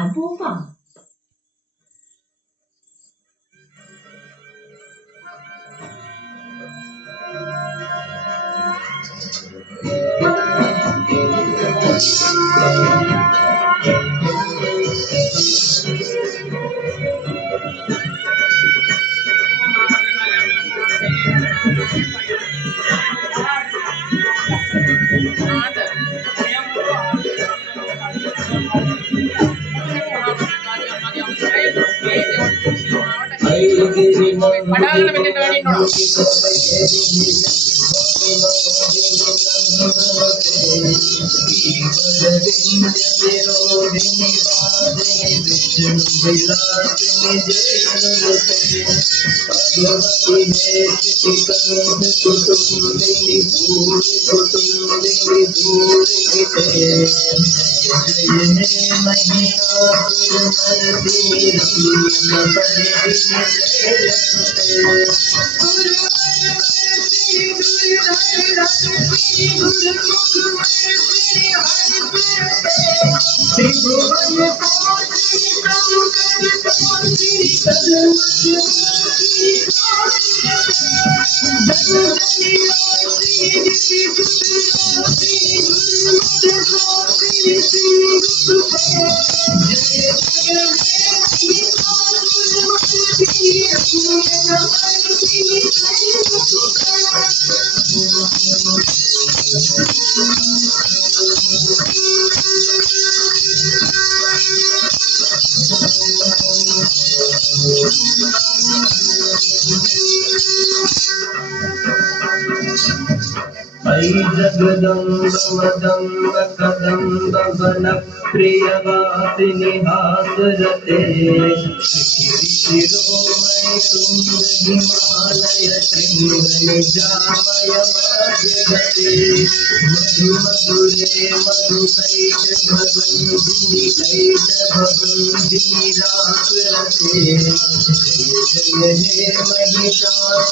台播放。जगदम्ब मदम्ब कदम्ब one प्रियवासिनि हासरते शिरोमणि तुंग हिमालय शृंग निजामय मध्यगते मधु मधुरे मधु cat भगंदिनी रास रते जय हे महिषासुरमर्दिनी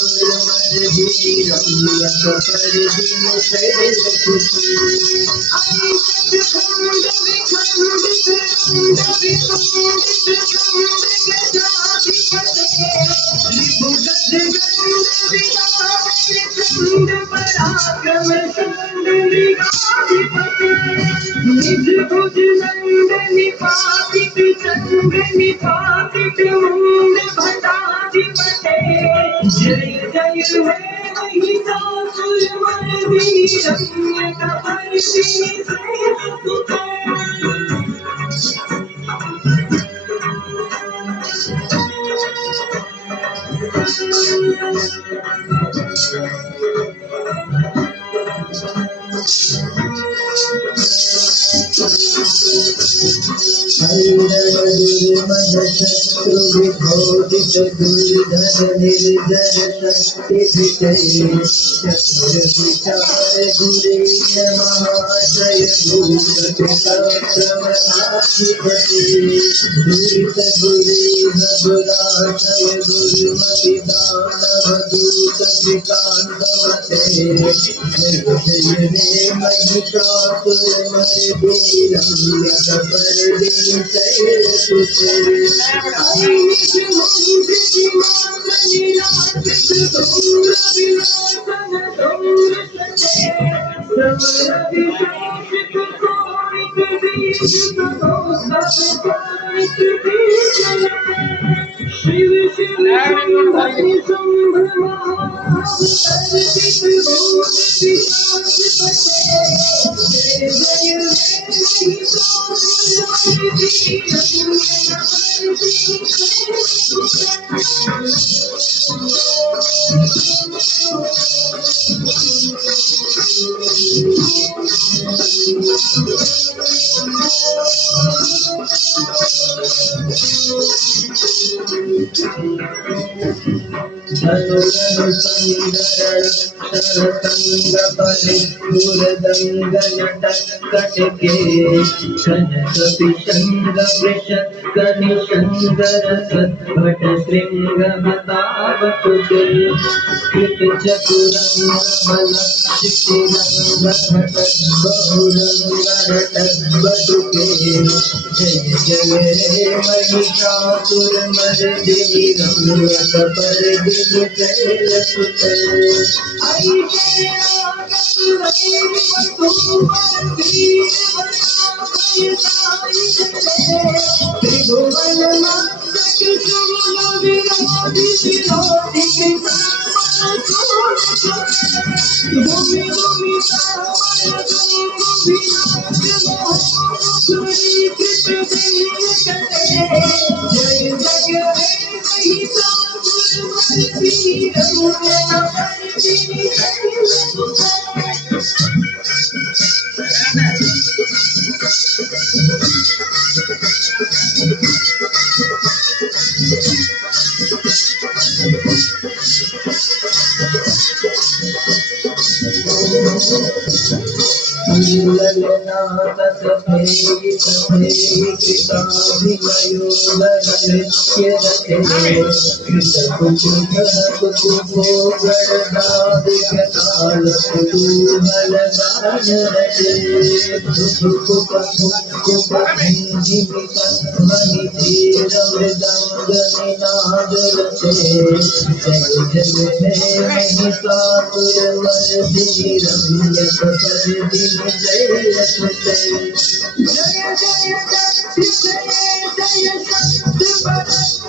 अनुरनुसंगरणक्षरसंग परिपूरदङ्गनटकटके कनकपिशङ्ग वृषत्कनिशङ्गरसद्भट शृङ्गमतावतुते कृतचतुरङ्गबलक्षितिरङ्गघटद्बहुरङ्गरटद्बटुके जय जय हे महिषासुरमर्दिनि रम्यकपर्दिनि शैलसुते आई जय त्रिभुवन भूमि भूमि जय जय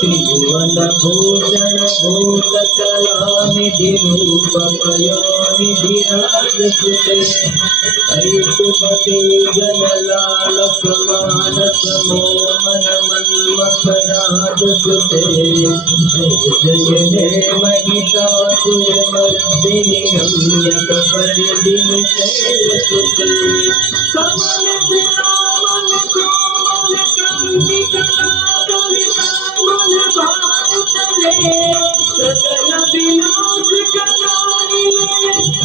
त्रिभुवन भूषण भूत कलानिधि रूपयोनिधिराजसुते ऐसुमते जनलालक मानस मोहन मन्मथराजसुते जय जय हे महिषासुरमर्दिनि रम्यकपर्दिनि शैलसुते कमल विलोमन कोमल कंपिका सकल विनाश कलानि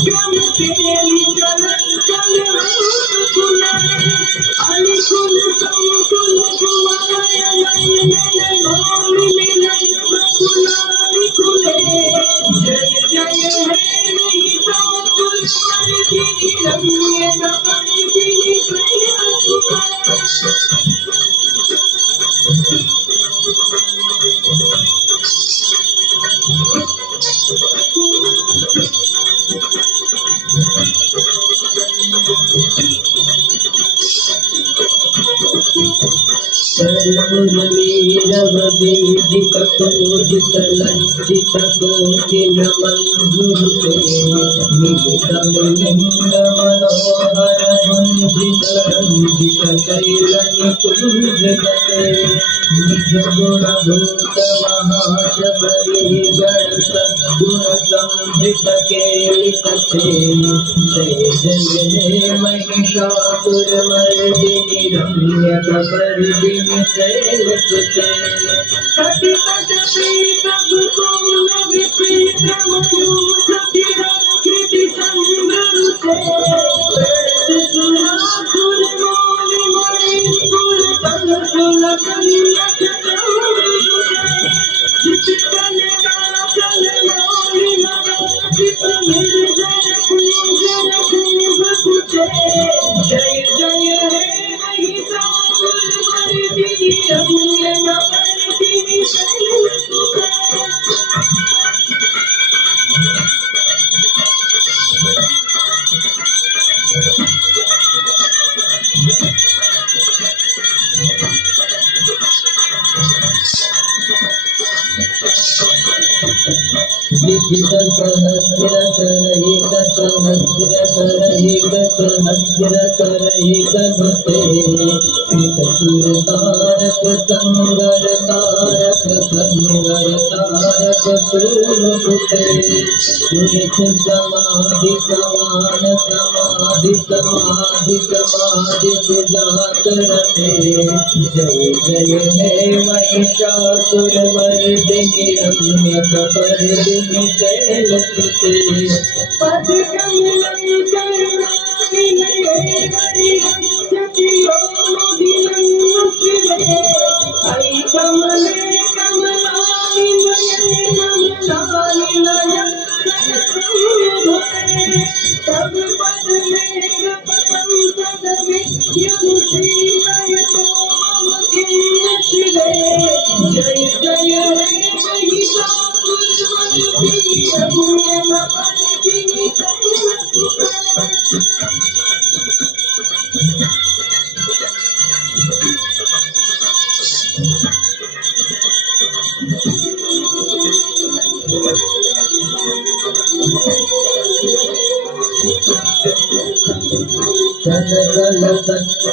क्रम तेली चलन चल अलिकुल संकुल कुमाय नयन नोमि मिलन बकुलानि कुले जय जय हे महिषासुरमर्दिनि महिषासुरमर्दिनि रम्यकपर्दिनि शैलसुते जय जय हे महिषासुरमर्दिनि रम्यकपर्दिनि शैलसुते जय जय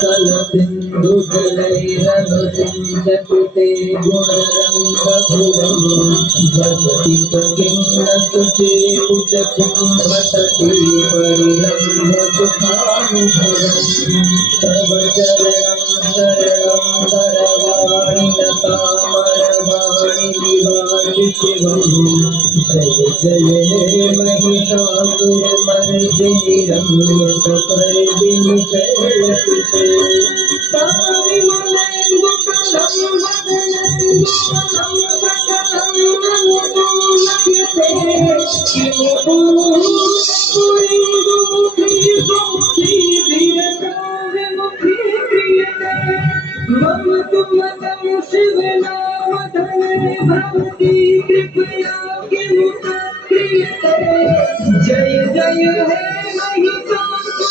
कल सिंधु जलैरनुसिंचते गुणरङ्गभुवम् भवति किन्नतुते कुचकुम्भतटी परिरम्भसुखानुभवम् तव चरणं शरणं वरवाणि नतामरवाणि विवासि शिवम् जय जय हे महिषासुरमर्दिनि रम्यकपर्दिनि शैलसुते मम तुम शिवनाम धने भक्ति कृपया क्रियते जय जय हे महिषासुरमर्दिनि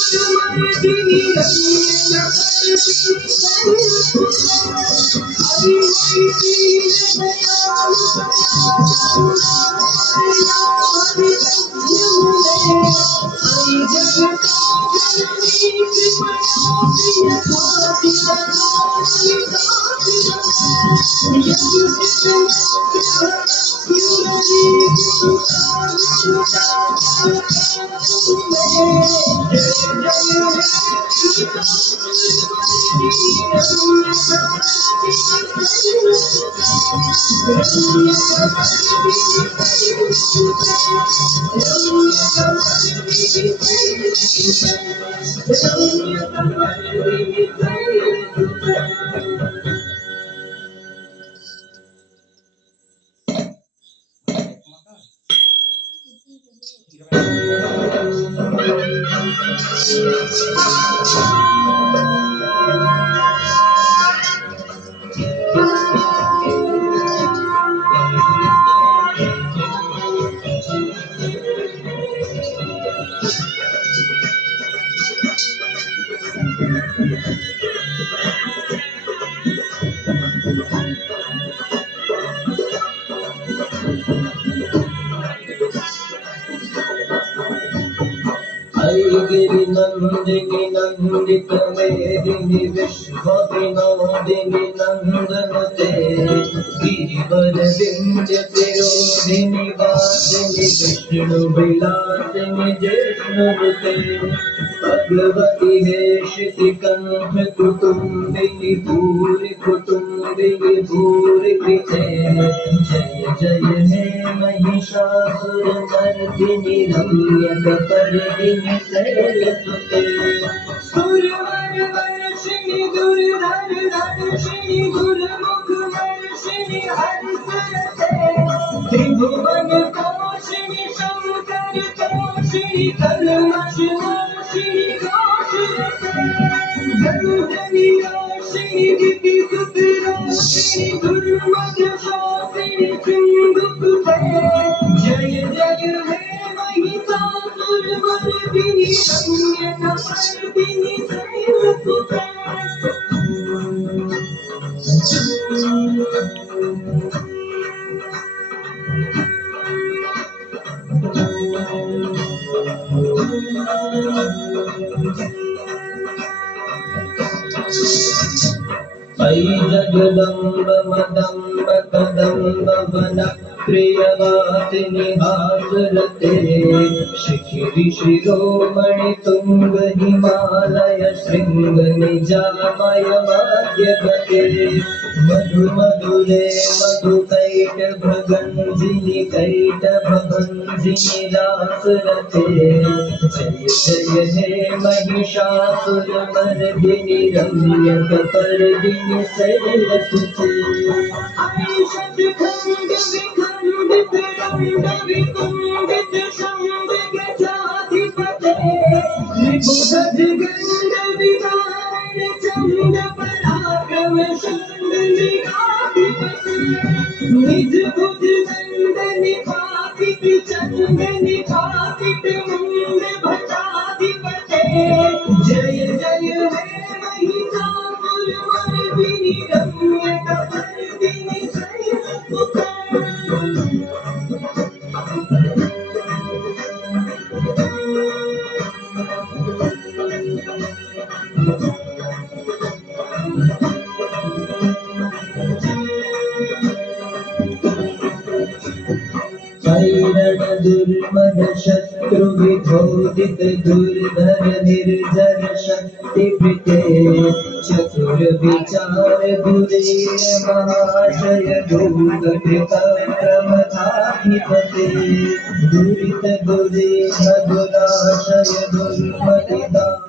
नंदिनी नंदित मेदिनी विश्व विनोदिनी नंदनुते गिरिवर विंध्य विरोधिनी वासिनी विष्णु विलासिनी जिष्णुनुते भगवती हेशिति कंठ कुटुंबिनी भूरि कुटुंबिनी भूरि कृते जय जय हे महिषासुरमर्दिनि रम्यकपर्दिनि शैलसुते सुरवर वर्षिणि दुर्धर धर्षिणि दुर्मुख वर्षिणि हर्षरते त्रिभुवन तोषिणि शंकर तोषिणि कल्मष नाशिनि घोषरते गंधनि रोषिणि दितिसुत रोषिणि दुर्मद शोषिणि सिंधुसुते जय जय हे महिषासुरमर्दिनि रम्यकपर्दिनि शैलसुते अयि जगदम्ब मदम्ब कदम्ब वन प्रियवासिनि हासरते शिखिरि शिरोमणि तुंग हिमालय शृंग निजामय वाद्यपते मधु मधुरे मधु कैट भगंजिनि कैट भगंजिनि रासरते जय जय हे महिषासुरमर्दिनि रम्यकपर्दिनि शैलसुते ऐषत खंड विखंडित रंड विकुंडित शंड गजाधिपते त्रिभुज गंड विदारण चंड पराक्रम शंड निराधिपते निज भुज दंड निपातित चंड निपातित मुंड भटाधिपते जय जय हे महिषासुरमर्दिनि रम्यकपर्दिनि शैलसुते कैरण दुर्मद शत्रु विभोदित दुर्धर निर्जर शक्ति वृते चतुर विचार धुरीर महाशय दूत क्रमधाधिपते दुरित दुरीह दुराशय दुर्मति दान